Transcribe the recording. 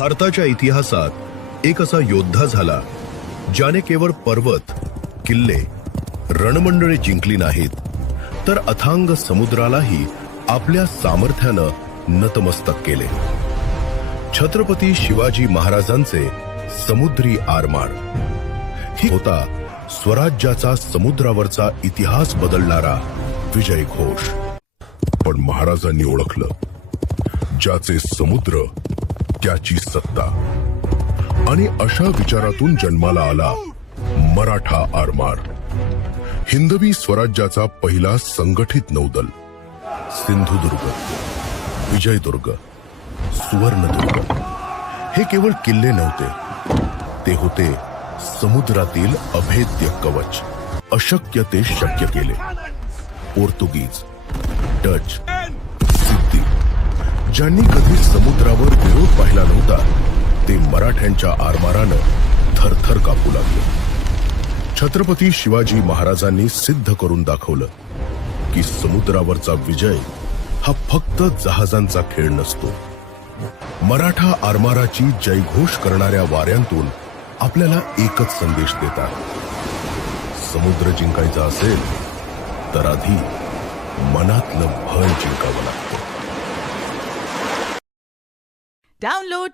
भारताच्या इतिहासात एक असा योद्धा झाला ज्याने केवळ पर्वत, किल्ले, रणमंडळे जिंकली नाहीत, तर अथांग समुद्रालाही आपल्या सामर्थ्यानं नतमस्तक केले. छत्रपती शिवाजी महाराजांचे समुद्री आरमार ही होता स्वराज्याचा समुद्रावरचा इतिहास बदलणारा विजय घोष. पण महाराजांनी ओळखलं, ज्याचे समुद्र त्याची सत्ता. आणि अशा विचारातून जन्माला आला मराठा आरमार, हिंदवी स्वराज्याचा पहिला संघटित नौदल. सिंधुदुर्ग, विजयदुर्ग, सुवर्णदुर्ग हे केवळ किल्ले नव्हते, ते होते समुद्रातील अभेद्य कवच. अशक्य ते शक्य केले. पोर्तुगीज, डच, सिद्धी ज्यांनी कधी समुद्रावर विरोध पाहिला नव्हता, ते मराठ्यांच्या आरमारानं थरथर कापू लागले. छत्रपती शिवाजी महाराजांनी सिद्ध करून दाखवलं की समुद्रावरचा विजय हा फक्त जहाजांचा खेळ नसतो. मराठा आरमाराची जयघोष करणाऱ्या वाऱ्यांतून आपल्याला एकच संदेश देतात: समुद्र जिंकायचा असेल तर आधी मनातलं भय जिंकावं लागतं. डाउनलोड